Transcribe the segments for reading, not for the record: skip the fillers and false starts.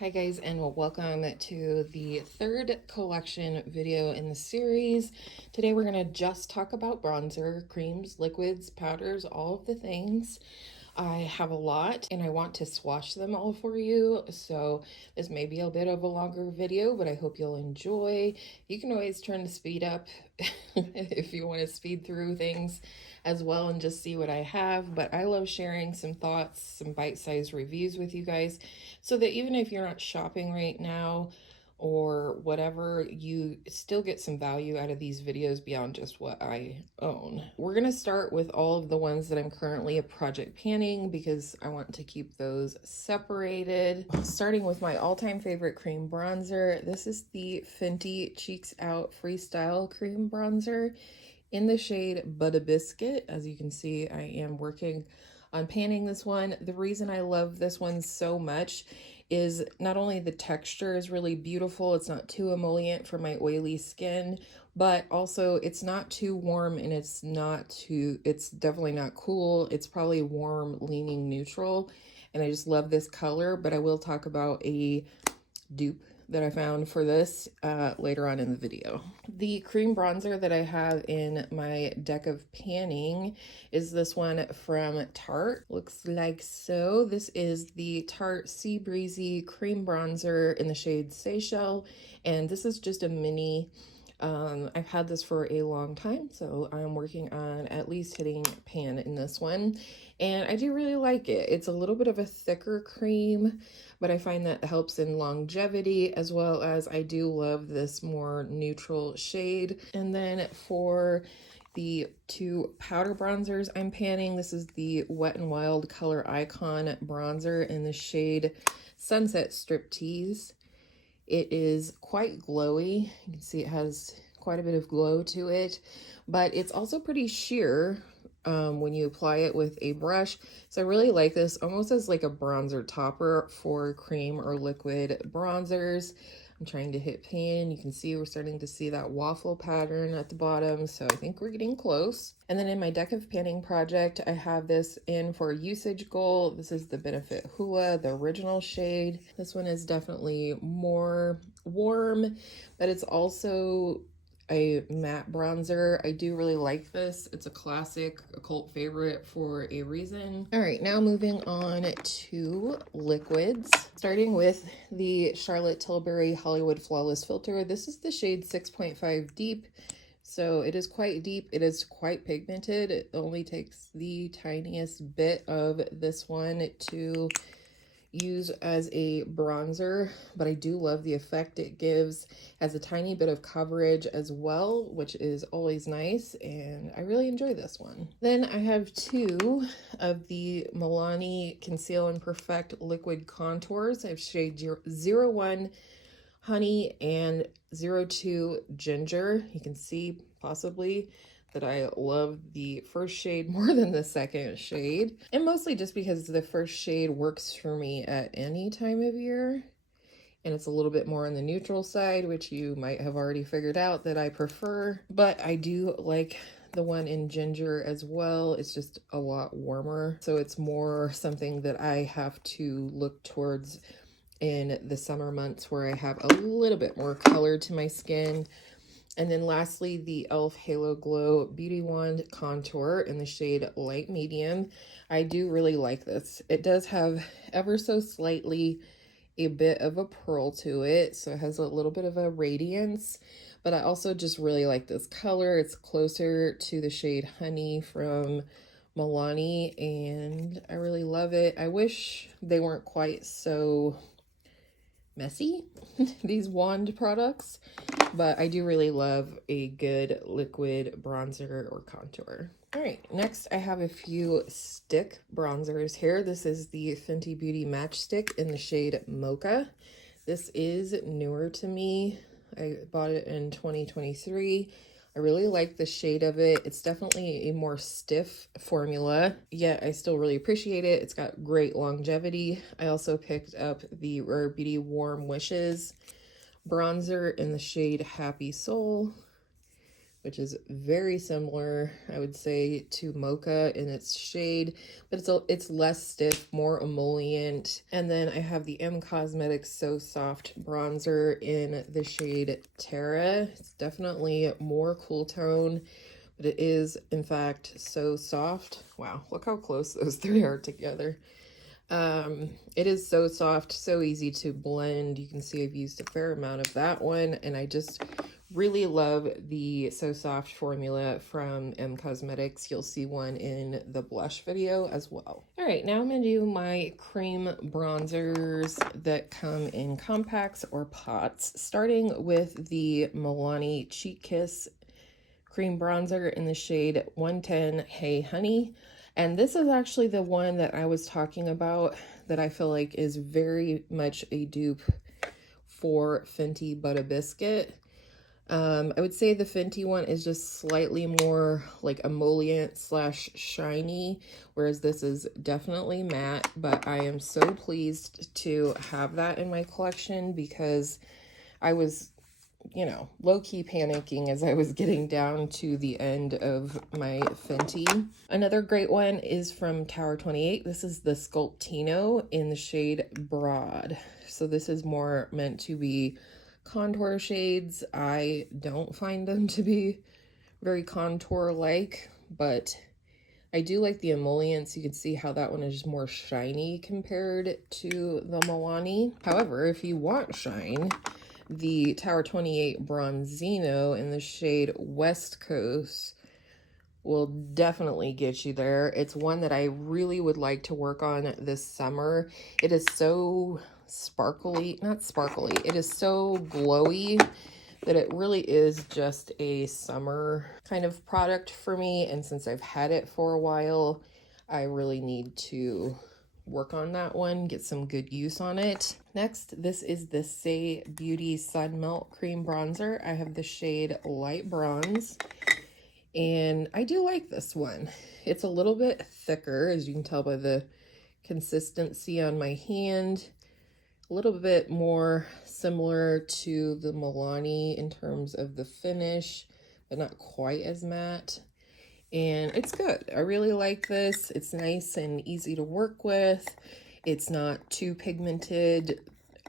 Hi guys, and welcome to the third collection video in the series. Today we're going to just talk about bronzer, creams, liquids, powders, all of the things. I have a lot and I want to swatch them all for you, so this may be a bit of a longer video, but I hope you'll enjoy. You can always turn the speed up if you want to speed through things as well and just see what I have, but I love sharing some thoughts, some bite-sized reviews with you guys, so that even if you're not shopping right now or whatever, you still get some value out of these videos beyond just what I own. We're gonna start with all of the ones that I'm currently a project panning because I want to keep those separated. Starting with my all-time favorite cream bronzer. This is the Fenty Cheeks Out Freestyle Cream Bronzer in the shade Butter Biscuit. As you can see, I am working on panning this one. The reason I love this one so much is not only the texture is really beautiful, it's not too emollient for my oily skin, but also it's not too warm and it's definitely not cool. It's probably warm, leaning neutral, and I just love this color. But I will talk about a dupe that I found for this later on in the video. The cream bronzer that I have in my deck of panning is this one from Tarte. Looks like so. This is the Tarte Sea Breezy cream bronzer in the shade Seychelles, and this is just a mini. I've had this for a long time, so I'm working on at least hitting pan in this one, and I do really like it. It's a little bit of a thicker cream, but I find that helps in longevity, as well as I do love this more neutral shade. And then for the two powder bronzers I'm panning, this is the Wet n Wild Color Icon bronzer in the shade Sunset Striptease. It is quite glowy. You can see it has quite a bit of glow to it, but it's also pretty sheer when you apply it with a brush. So I really like this almost as like a bronzer topper for cream or liquid bronzers. I'm trying to hit pan. You can see we're starting to see that waffle pattern at the bottom, so I think we're getting close. And then in my deck of panning project, I have this in for a usage goal. This is the Benefit Hua, the original shade. This one is definitely more warm, but it's also a matte bronzer. I do really like this. It's a classic, a cult favorite for a reason. All right, now moving on to liquids. Starting with the Charlotte Tilbury Hollywood Flawless Filter. This is the shade 6.5 Deep. So it is quite deep. It is quite pigmented. It only takes the tiniest bit of this one to use as a bronzer, but I do love the effect it gives. Has a tiny bit of coverage as well, which is always nice, and I really enjoy this one. Then I have two of the Milani Conceal and Perfect Liquid Contours. I have shade 01 Honey and 02 Ginger. You can see possibly that I love the first shade more than the second shade, and mostly just because the first shade works for me at any time of year, and it's a little bit more on the neutral side, which you might have already figured out that I prefer. But I do like the one in Ginger as well. It's just a lot warmer, so it's more something that I have to look towards in the summer months where I have a little bit more color to my skin. And then lastly, the e.l.f. Halo Glow Beauty Wand Contour in the shade Light Medium. I do really like this. It does have ever so slightly a bit of a pearl to it, so it has a little bit of a radiance, but I also just really like this color. It's closer to the shade Honey from Milani, and I really love it. I wish they weren't quite so messy, these wand products, but I do really love a good liquid bronzer or contour. All right, next I have a few stick bronzers here. This is the Fenty Beauty Matchstick in the shade Mocha. This is newer to me. I bought it in 2023. I really like the shade of it. It's definitely a more stiff formula, yet I still really appreciate it. It's got great longevity. I also picked up the Rare Beauty Warm Wishes bronzer in the shade Happy Soul. which is very similar, I would say, to Mocha in its shade, but it's less stiff, more emollient. And then I have the M Cosmetics So Soft bronzer in the shade Terra. It's definitely more cool tone, but it is, in fact, so soft. Wow, look how close those three are together. It is so soft, so easy to blend. You can see I've used a fair amount of that one, and I just really love the So Soft formula from M Cosmetics. You'll see one in the blush video as well. All right, now I'm gonna do my cream bronzers that come in compacts or pots, starting with the Milani Cheek Kiss cream bronzer in the shade 110 Hey Honey. And this is actually the one that I was talking about that I feel like is very much a dupe for Fenty Butter Biscuit. I would say the Fenty one is just slightly more like emollient slash shiny, whereas this is definitely matte, but I am so pleased to have that in my collection because I was, you know, low-key panicking as I was getting down to the end of my Fenty. Another great one is from Tower 28. This is the Sculptino in the shade Broad. So this is more meant to be contour shades. I don't find them to be very contour-like, but I do like the emollients. You can see how that one is just more shiny compared to the Milani. However, if you want shine, the Tower 28 Bronzino in the shade West Coast will definitely get you there. It's one that I really would like to work on this summer. It is so sparkly, not sparkly, it is so glowy that it really is just a summer kind of product for me. And since I've had it for a while, I really need to work on that one, get some good use on it. Next, this is the Say Beauty Sun Melt Cream Bronzer. I have the shade Light Bronze, and I do like this one. It's a little bit thicker, as you can tell by the consistency on my hand. A little bit more similar to the Milani in terms of the finish, but not quite as matte. And it's good. I really like this. It's nice and easy to work with. It's not too pigmented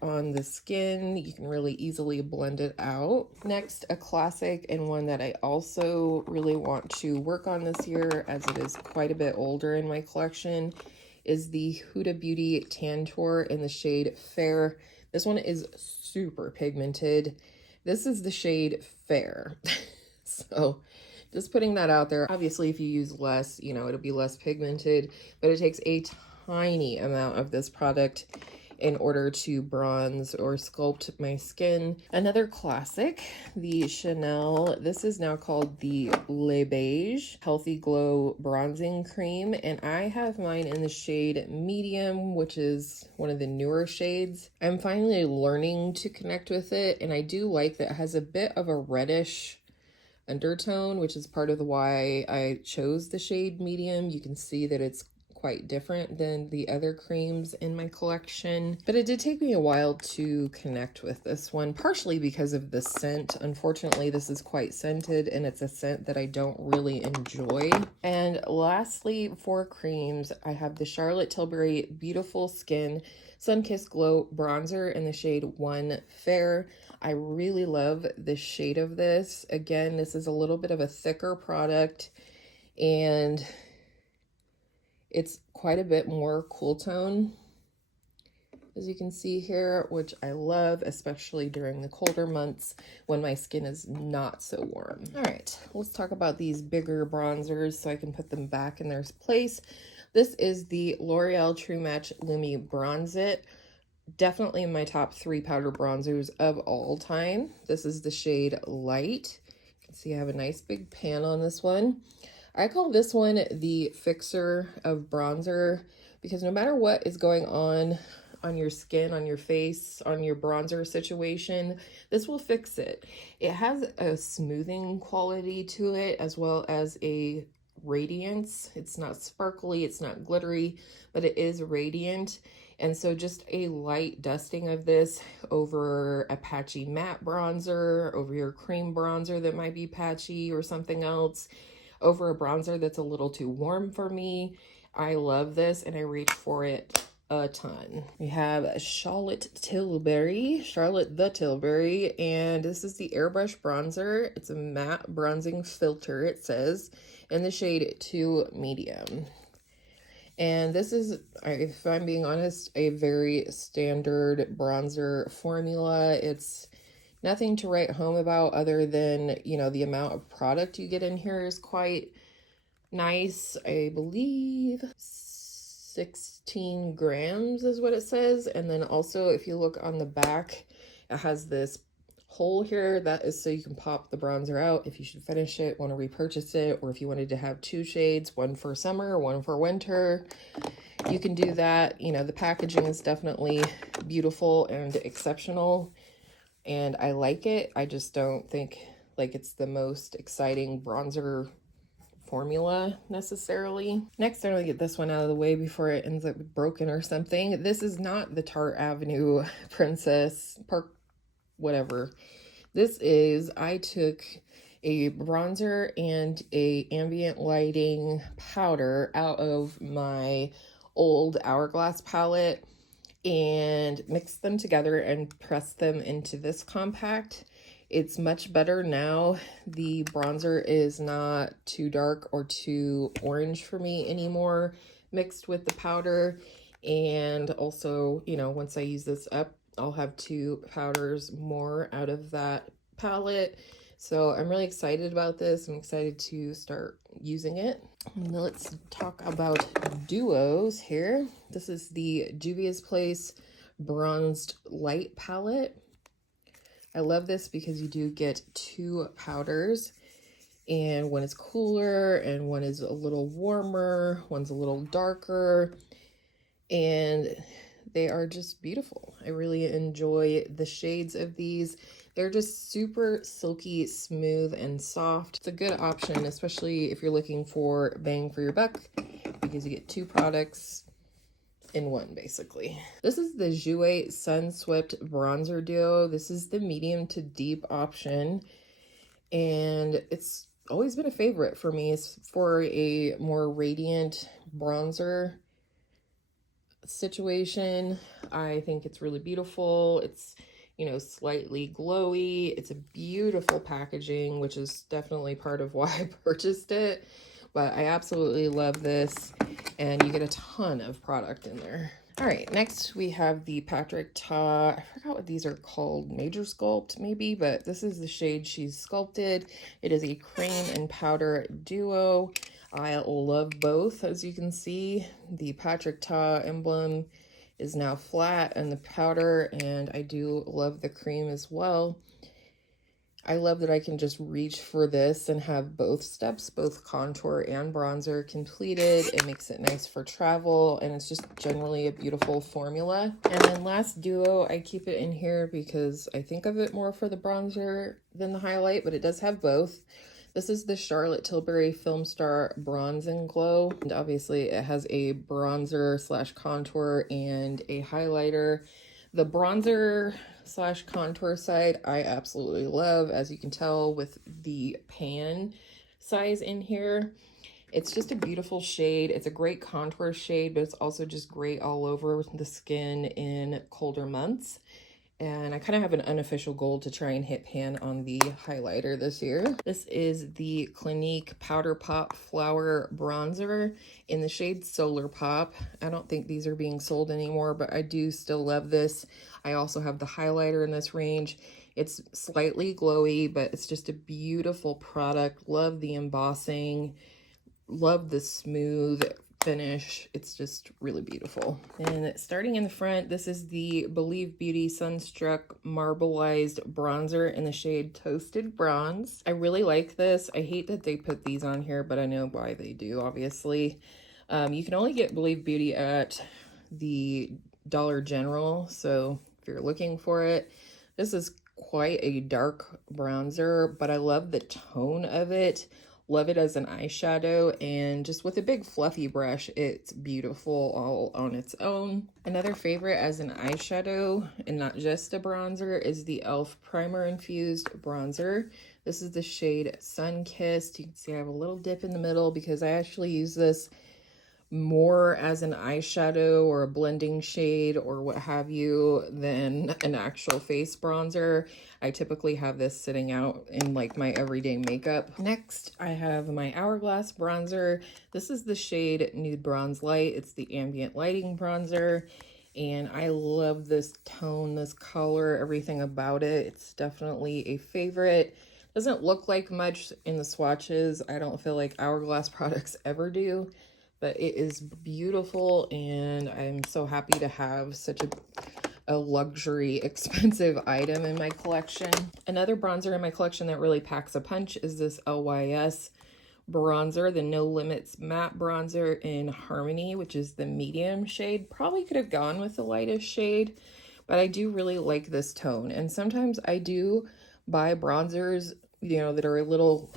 on the skin. You can really easily blend it out. Next, a classic and one that I also really want to work on this year, as it is quite a bit older in my collection, is the Huda Beauty Tantour in the shade Fair. This one is super pigmented. This is the shade Fair. So just putting that out there. Obviously, if you use less, you know, it'll be less pigmented, but it takes a tiny amount of this product in order to bronze or sculpt my skin. Another classic, the Chanel, this is now called the Le Beige Healthy Glow Bronzing Cream, and I have mine in the shade Medium, which is one of the newer shades. I'm finally learning to connect with it, and I do like that it has a bit of a reddish undertone, which is part of the why I chose the shade Medium. You can see that it's quite different than the other creams in my collection, but it did take me a while to connect with this one, partially because of the scent. Unfortunately, this is quite scented, and it's a scent that I don't really enjoy. And lastly, for creams, I have the Charlotte Tilbury Beautiful Skin Sunkissed Glow Bronzer in the shade 1 Fair. I really love the shade of this. Again, this is a little bit of a thicker product, and it's quite a bit more cool tone, as you can see here, which I love, especially during the colder months when my skin is not so warm. All right, let's talk about these bigger bronzers so I can put them back in their place. This is the L'Oreal True Match Lumi Bronze It. Definitely in my top 3 powder bronzers of all time. This is the shade Light. You can see I have a nice big pan on this one. I call this one the fixer of bronzer because no matter what is going on your skin, on your face, on your bronzer situation, this will fix it. It has a smoothing quality to it as well as a radiance. It's not sparkly, it's not glittery, but it is radiant. And so just a light dusting of this over a patchy matte bronzer, over your cream bronzer that might be patchy or something else, over a bronzer that's a little too warm for me. I love this and I reach for it a ton. We have Charlotte the Tilbury, and this is the Airbrush bronzer. It's a matte bronzing filter, it says, in the shade 2 medium. And this is, if I'm being honest, a very standard bronzer formula. It's nothing to write home about other than, you know, the amount of product you get in here is quite nice. I believe 16 grams is what it says. And then also, if you look on the back, it has this hole here that is so you can pop the bronzer out if you should finish it, want to repurchase it, or if you wanted to have 2 shades, one for summer, one for winter, you can do that. You know, the packaging is definitely beautiful and exceptional, and I like it. I just don't think like it's the most exciting bronzer formula necessarily. Next, I'm gonna get this one out of the way before it ends up broken or something. This is not the Tarte Avenue Princess Park whatever. This is, I took a bronzer and a ambient lighting powder out of my old Hourglass palette and mixed them together and pressed them into this compact. It's much better now. The bronzer is not too dark or too orange for me anymore, mixed with the powder. And also, you know, once I use this up, I'll have 2 powders more out of that palette. So I'm really excited about this. I'm excited to start using it. Now let's talk about duos here. This is the Juvia's Place Bronzed Light Palette. I love this because you do get 2 powders, and one is cooler and one is a little warmer, one's a little darker, and they are just beautiful. I really enjoy the shades of these. They're just super silky, smooth, and soft. It's a good option, especially if you're looking for bang for your buck, because you get 2 products in one, basically. This is the Jouer Sun Swept Bronzer Duo. This is the medium to deep option, and it's always been a favorite for me. It's for a more radiant bronzer situation. I think it's really beautiful. It's, you know, slightly glowy. It's a beautiful packaging, which is definitely part of why I purchased it. But I absolutely love this, and you get a ton of product in there. All right, next we have the Patrick Ta, I forgot what these are called, Major Sculpt maybe, but this is the shade she's sculpted. It is a cream and powder duo. I love both. As you can see, the Patrick Ta emblem is now flat and the powder, and I do love the cream as well. I love that I can just reach for this and have both steps, both contour and bronzer completed. It makes it nice for travel, and it's just generally a beautiful formula. And then last duo, I keep it in here because I think of it more for the bronzer than the highlight, but it does have both. This is the Charlotte Tilbury Film Star Bronze and Glow. And obviously it has a bronzer slash contour and a highlighter. The bronzer slash contour side I absolutely love, as you can tell with the pan size in here. It's just a beautiful shade. It's a great contour shade, but it's also just great all over the skin in colder months. And I kind of have an unofficial goal to try and hit pan on the highlighter this year. This is the Clinique Powder Pop Flower Bronzer in the shade Solar Pop. I don't think these are being sold anymore, but I do still love this. I also have the highlighter in this range. It's slightly glowy, but it's just a beautiful product. Love the embossing. Love the smooth finish. It's just really beautiful. And starting in the front, this is the Believe Beauty Sunstruck Marbleized Bronzer in the shade Toasted Bronze. I really like this. I hate that they put these on here, but I know why they do, obviously. You can only get Believe Beauty at the Dollar General, so if you're looking for it, this is quite a dark bronzer, but I love the tone of it. Love it as an eyeshadow, and just with a big fluffy brush, it's beautiful all on its own. Another favorite as an eyeshadow, and not just a bronzer, is the e.l.f. Primer Infused Bronzer. This is the shade Sun-Kissed. You can see I have a little dip in the middle because I actually use this more as an eyeshadow or a blending shade or what have you than an actual face bronzer. I typically have this sitting out in like my everyday makeup. Next, I have my Hourglass bronzer. This is the shade Nude Bronze Light. It's the ambient lighting bronzer, and I love this tone, this color, everything about it. It's definitely a favorite. Doesn't look like much in the swatches. I don't feel like Hourglass products ever do, but it is beautiful, and I'm so happy to have such a luxury, expensive item in my collection. Another bronzer in my collection that really packs a punch is this LYS bronzer, the No Limits Matte Bronzer in Harmony, which is the medium shade. Probably could have gone with the lightest shade, but I do really like this tone. And sometimes I do buy bronzers, you know, that are a little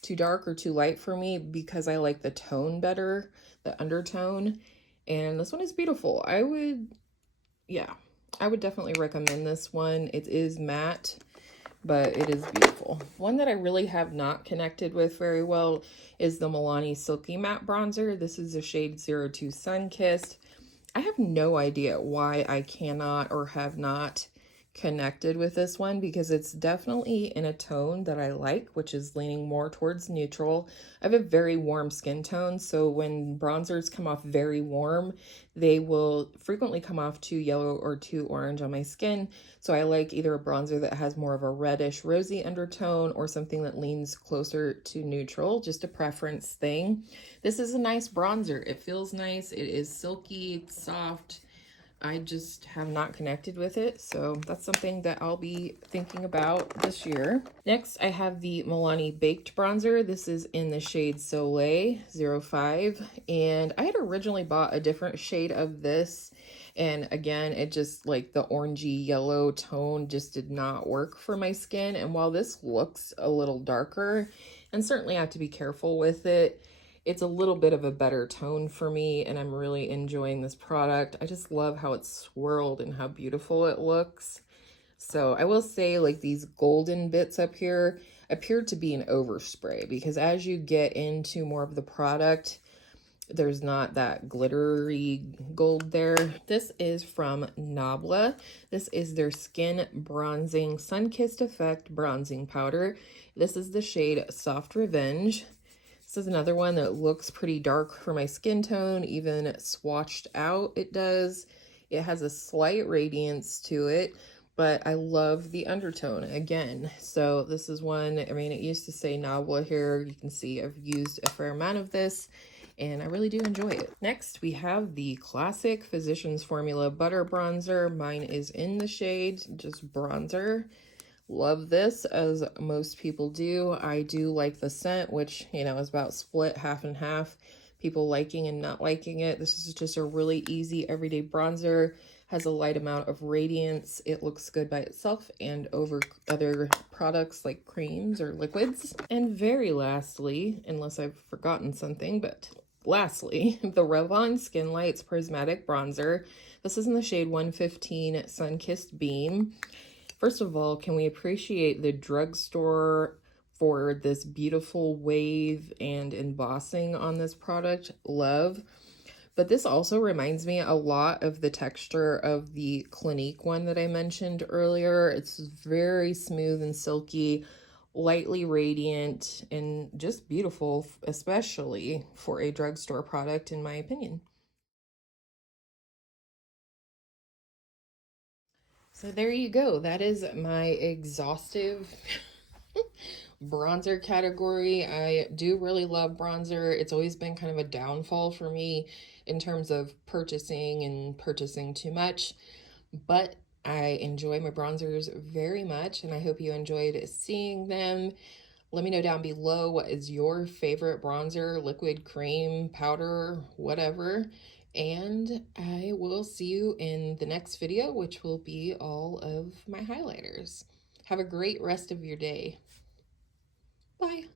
too dark or too light for me because I like the tone better, the undertone. And this one is beautiful. I would definitely recommend this one. It is matte, but it is beautiful. One that I really have not connected with very well is the Milani Silky Matte Bronzer. This is the shade 02 Sun-Kissed. I have no idea why I cannot or have not connected with this one, because it's definitely in a tone that I like, which is leaning more towards neutral. I have a very warm skin tone, so when bronzers come off very warm, they will frequently come off too yellow or too orange on my skin. So I like either a bronzer that has more of a reddish rosy undertone or something that leans closer to neutral, just a preference thing. This is a nice bronzer. It feels nice. It is silky, it's soft. I just have not connected with it, so that's something that I'll be thinking about this year. Next, I have the Milani Baked Bronzer. This is in the shade Soleil 05, and I had originally bought a different shade of this, and again, it just, like, the orangey yellow tone just did not work for my skin. And while this looks a little darker, and certainly I have to be careful with it, it's a little bit of a better tone for me, and I'm really enjoying this product. I just love how it's swirled and how beautiful it looks. So I will say, like, these golden bits up here appear to be an overspray, because as you get into more of the product, there's not that glittery gold there. This is from Nabla. This is their Skin Bronzing Sun-Kissed Effect Bronzing Powder. This is the shade Soft Revenge. This is another one that looks pretty dark for my skin tone, even swatched out it does. It has a slight radiance to it, but I love the undertone again. So this is one, I mean, it used to say Nabla here. You can see I've used a fair amount of this, and I really do enjoy it. Next, we have the classic Physicians Formula Butter Bronzer. Mine is in the shade just bronzer. Love this, as most people do. I do like the scent, which, you know, is about split half and half. People liking and not liking it. This is just a really easy everyday bronzer. Has a light amount of radiance. It looks good by itself and over other products like creams or liquids. And very lastly, unless I've forgotten something, but lastly, the Revlon Skin Lights Prismatic Bronzer. This is in the shade 115 Sun-Kissed Beam. First of all, can we appreciate the drugstore for this beautiful wave and embossing on this product? Love. But this also reminds me a lot of the texture of the Clinique one that I mentioned earlier. It's very smooth and silky, lightly radiant, and just beautiful, especially for a drugstore product, in my opinion. So there you go. That is my exhaustive bronzer category. I do really love bronzer. It's always been kind of a downfall for me in terms of purchasing and purchasing too much, but I enjoy my bronzers very much, and I hope you enjoyed seeing them. Let me know down below, what is your favorite bronzer, liquid, cream, powder, whatever. And I will see you in the next video, which will be all of my highlighters. Have a great rest of your day. Bye.